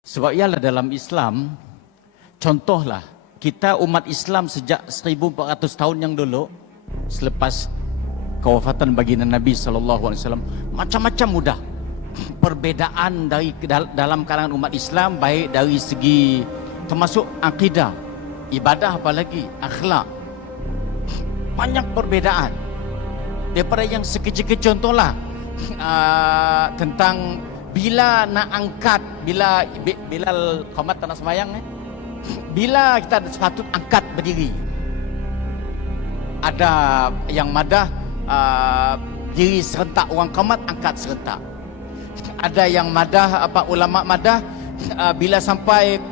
Sebab ialah dalam Islam, contohlah kita umat Islam sejak 1400 tahun yang dulu, selepas kewafatan baginda Nabi SAW, macam-macam mudah perbezaan dari dalam kalangan umat Islam, baik dari segi termasuk akidah, ibadah, apalagi akhlak. Banyak perbezaan daripada yang sekecil-kecil, contohlah tentang bila nak angkat, bila qamat tak nak sembahyang, bila kita sepatut angkat berdiri, ada yang madah diri serentak, orang qamat angkat serentak. Ada yang madah, ulama madah bila sampai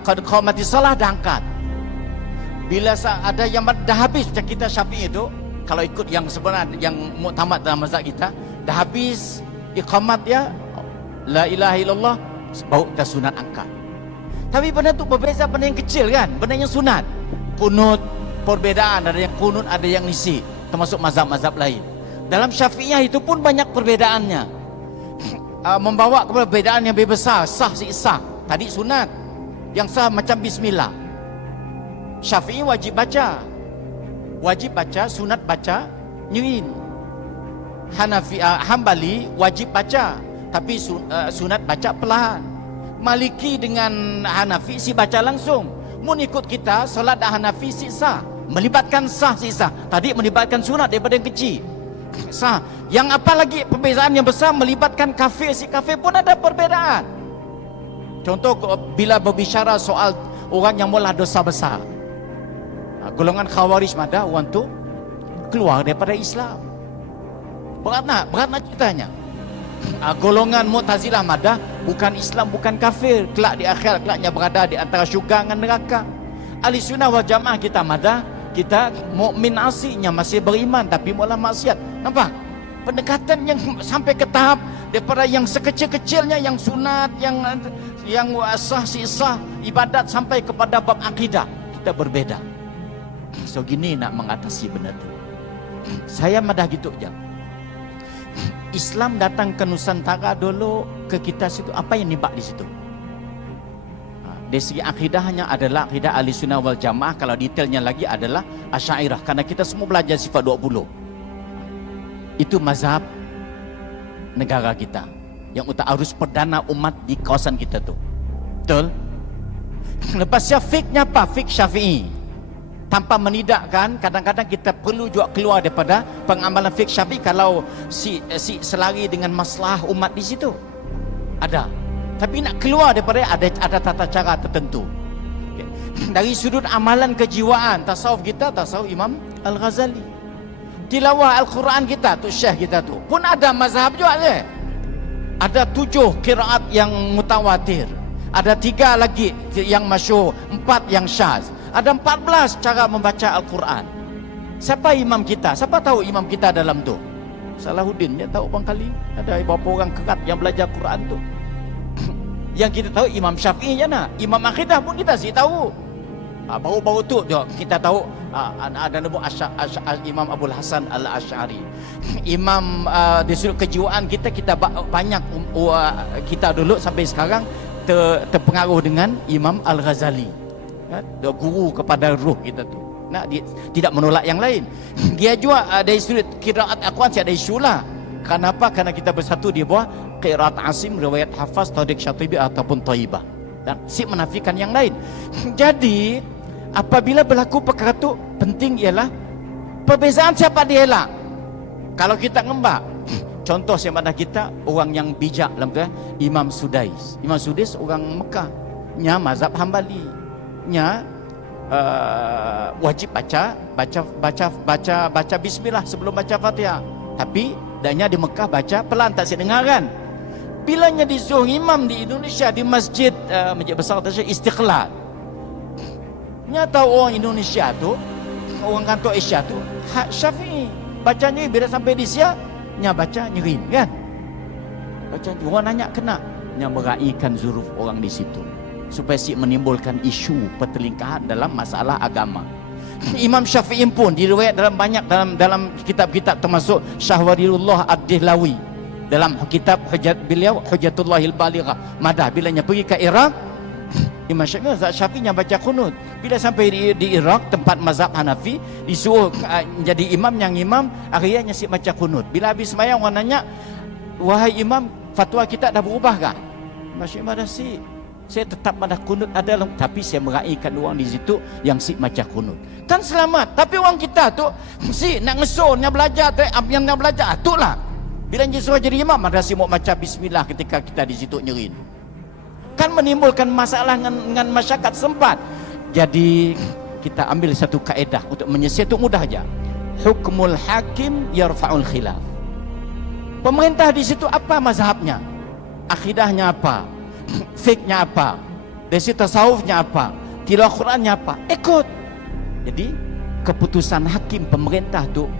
qad qamati salah dah angkat. Bila ada yang dah habis, macam kita Syafi'i itu, kalau ikut yang sebenar, yang muktamad dalam mazhab kita, dah habis iqamat ya, la ilaha illallah, baru kita sunat angkat. Tapi benda tu berbeza, benda yang kecil kan, benda yang sunat. Kunut, perbezaan, ada yang kunut, ada yang nisi, termasuk mazhab-mazhab lain. Dalam Syafi'iyah itu pun banyak perbezaannya, membawa kepada perbezaan yang lebih besar. Sah si sah, tadi sunat, yang sah macam bismillah. Syafi'i wajib baca, sunat baca nyirin. Hambali wajib baca, tapi sunat baca perlahan. Maliki dengan Hanafi si baca langsung. Mun ikut kita, salat Hanafi si sah, melibatkan sah si sah. Tadi melibatkan sunat daripada yang kecil, sah. Yang apa lagi perbezaan yang besar, melibatkan kafir si kafir pun ada perbezaan. Contoh bila berbicara soal orang yang mula dosa besar, golongan Khawarij madah orang tu keluar daripada Islam. Berat nak ceritanya. Golongan Mu'tazilah madah bukan Islam, bukan kafir, kelak di akhirat kelaknya berada di antara syurga dengan neraka. Ahli Sunnah wal Jamaah kita madah, kita mukmin aslinya masih beriman tapi mula maksiat. Nampak? Pendekatan yang sampai ke tahap daripada yang sekecil-kecilnya, yang sunat, yang sah si sah ibadat, sampai kepada bab akidah kita berbeza. So gini nak mengatasi benda tu. Saya madah gitu je. Islam datang ke Nusantara dulu, ke kita situ, apa yang nibak di situ? Dari segi akidahnya adalah akidah Ahli Sunnah wal Jamaah. Kalau detailnya lagi adalah Asy'ariyah, karena kita semua belajar sifat 20. Itu mazhab negara kita yang arus perdana umat di kawasan kita tu. Betul? Lepasnya fiknya apa? Fik Syafi'i. Tanpa menidakkan, kadang-kadang kita perlu juga keluar daripada pengamalan fiqh Syafi'i kalau selari dengan masalah umat di situ. Ada. Tapi nak keluar daripada ada tata cara tertentu. Okay. Dari sudut amalan kejiwaan, tasawuf kita, tasawuf Imam Al-Ghazali. Tilawah Al-Quran kita tu, syekh kita tu pun ada mazhab juga je. Ada 7 qiraat yang mutawatir. Ada 3 lagi yang masyhur, 4 yang syaz. Ada 14 cara membaca Al-Quran. Siapa imam kita? Siapa tahu imam kita dalam tu? Salahuddin, dia tahu bangkali. Ada beberapa orang kerat yang belajar Quran tu. Yang kita tahu Imam Syafi'i je nak. Imam akidah pun kita sih tahu. Baru-baru tu kita tahu ada nama Imam Abul Hasan Al-Asy'ari. Imam di sudut kejiwaan kita banyak kita dulu sampai sekarang terpengaruh dengan Imam Al-Ghazali. Guru kepada ruh kita tu. Dia tidak menolak yang lain. Dia juga dari sudut qiraat Al-Quran ada isu lah. Kenapa? Karena kita bersatu di bawah qiraat Asim, riwayat Hafaz, Tariq Syatibi ataupun Thaibah, dan si menafikan yang lain. Jadi apabila berlaku perkara tu, penting ialah perbezaan siapa dielak. Kalau kita ngembak, contoh siapa kita, orang yang bijak dalam tu, Imam Sudais. Imam Sudais orang Mekah, nya mazhab Hambali. Nya wajib baca bismillah sebelum baca Fatihah. Tapi danya di Mekah baca pelan, tak saya dengar kan. Bilanya disuruh imam di Indonesia di masjid besar Istiqlal. Nya tahu orang Indonesia tu, orang kantor Asia tu, Syafi'i. Bacanya bila sampai di Sia, nya baca nyerin kan. Baca orang nanya kena, nya meraihkan zuruf orang di situ, supaya si menimbulkan isu pertelingkahan dalam masalah agama. Imam Syafi'i pun diriwayat dalam banyak dalam kitab-kitab, termasuk Syahwarirullah Ad-Dihlawi. dalam kitab beliau Hujjatullahil Balighah Madah, bilanya pergi ke Iraq, Imam Syafi'i yang baca kunut. Bila sampai di Iraq tempat mazhab Hanafi, disuruh jadi imam, yang imam akhirnya si baca kunut. Bila habis sembahyang orang nanya, wahai imam, fatwa kita dah berubah kah? Masya Allah, saya tetap ada kunut ada, tapi saya meraihkan orang di situ yang si baca kunut. Kan selamat. Tapi orang kita tu si nak ngeson, nak belajar, yang nak belajar itulah. Bila dia suruh jadi imam, ada si mau baca bismillah ketika kita di situ nyerin. Kan menimbulkan masalah dengan masyarakat sempat. Jadi kita ambil satu kaedah untuk menyelesaikan itu mudah aja. Hukmul hakim yarfa'ul khilaf. Pemerintah di situ apa mazhabnya? Akidahnya apa? Fiknya apa? Dari situ tasawufnya apa? Tilawah Qurannya apa? Ikut. Jadi keputusan hakim pemerintah tu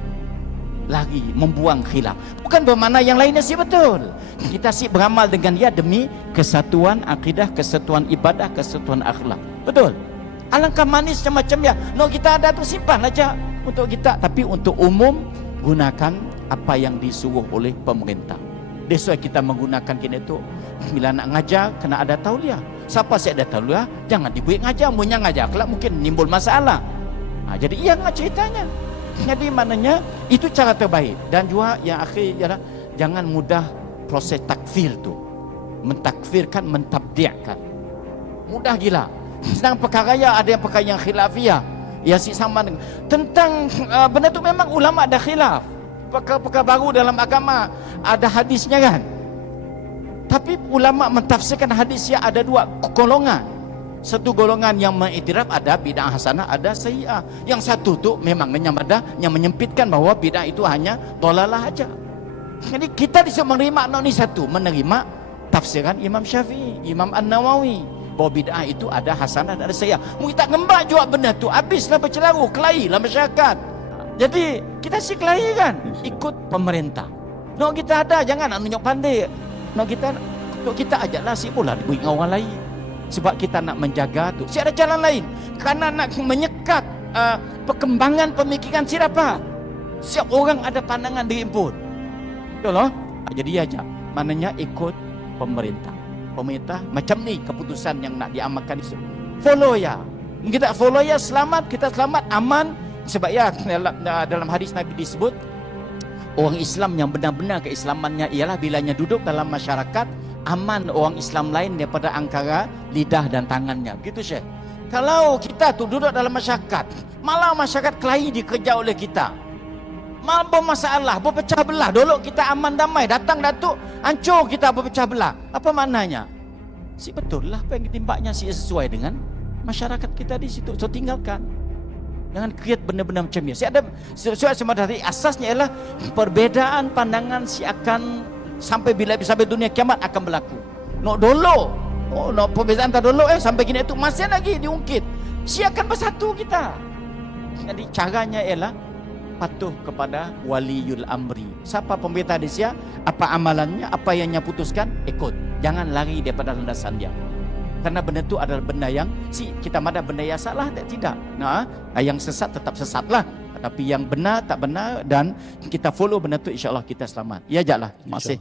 lagi membuang khilaf. Bukan bermakna yang lainnya sih betul. Kita sih beramal dengan dia demi kesatuan akidah, kesatuan ibadah, kesatuan akhlak. Betul. Alangkah manisnya macam ya. No, kita ada tu simpan aja untuk kita. Tapi untuk umum gunakan apa yang disuruh oleh pemerintah. Sesuai kita menggunakan kini tu. Bila nak ngajar kena ada tauliah. Siapa saya ada tauliah, jangan dibuat ngajar. Punya ngajar kelak mungkin nimbul masalah. Jadi iya nggak ceritanya. Jadi maknanya itu cara terbaik. Dan juga yang akhir ialah jangan mudah proses takfir tu. Mentakfirkan, mentabdi'kan. Mudah gila. Sedang perkara ya ada yang perkara yang khilafiyah. Ya si sama dengan tentang benda tu memang ulama ada khilaf. Perkara-perkara baru dalam agama ada hadisnya kan. Tapi ulama mentafsirkan hadisnya ada dua golongan. Satu golongan yang mengiktiraf ada bid'ah hasanah, ada sayyi'ah. Yang satu tu memang yang menyempitkan bahawa bid'ah itu hanya dolalah aja. Jadi kita disuruh menerima ni satu, menerima tafsiran Imam Syafi'i, Imam An-Nawawi, bahawa bid'ah itu ada hasanah dan ada sayyi'ah. Mungkin tak ngembak juga benda tu, habislah bercelaru, kelahilah masyarakat. Jadi kita sih kelahi kan, ikut pemerintah. No kita ada, jangan nak tunjuk pandai. No kita ajaklah si pula dengan orang lain. Sebab kita nak menjaga tu. Si ada jalan lain. Kerana nak menyekat perkembangan pemikiran siapa? Siap orang ada pandangan diri pun. Betul lah? Jadi aja. Maknanya ikut pemerintah. Pemerintah macam ni keputusan yang nak diamalkan itu. Follow ya. Kita follow ya, selamat, kita selamat, aman. Sebab ya dalam hadis Nabi disebut orang Islam yang benar-benar keislamannya ialah bilanya duduk dalam masyarakat aman orang Islam lain daripada angkara lidah dan tangannya. Begitu Syekh. Kalau kita tu duduk dalam masyarakat, malah masyarakat kelahi dikerja oleh kita, malah bermasalah, berpecah belah. Dulu kita aman damai, datang Datuk hancur kita berpecah belah. Apa maknanya? Si betul lah apa yang ditimbaknya si sesuai dengan masyarakat kita di situ. So tinggalkan. Jangan create benda-benda macam ni. Si ada sesuai sama dari asasnya ialah perbezaan pandangan si akan sampai bila sampai dunia kiamat akan berlaku. No dulu, no perbezaan tak dulu sampai kini itu masih lagi diungkit. Si akan bersatu kita. Jadi caranya ialah patuh kepada waliul amri. Siapa pemerintah di Sia, apa amalannya, apa yang dia putuskan, ikut. Jangan lari daripada landasan dia. Karena benda itu adalah benda yang kita ada benda yang salah tak tidak. Nah, yang sesat tetap sesatlah. Tapi yang benar tak benar dan kita follow benda itu, insya-Allah kita selamat. Ya, jaklah. Terima kasih.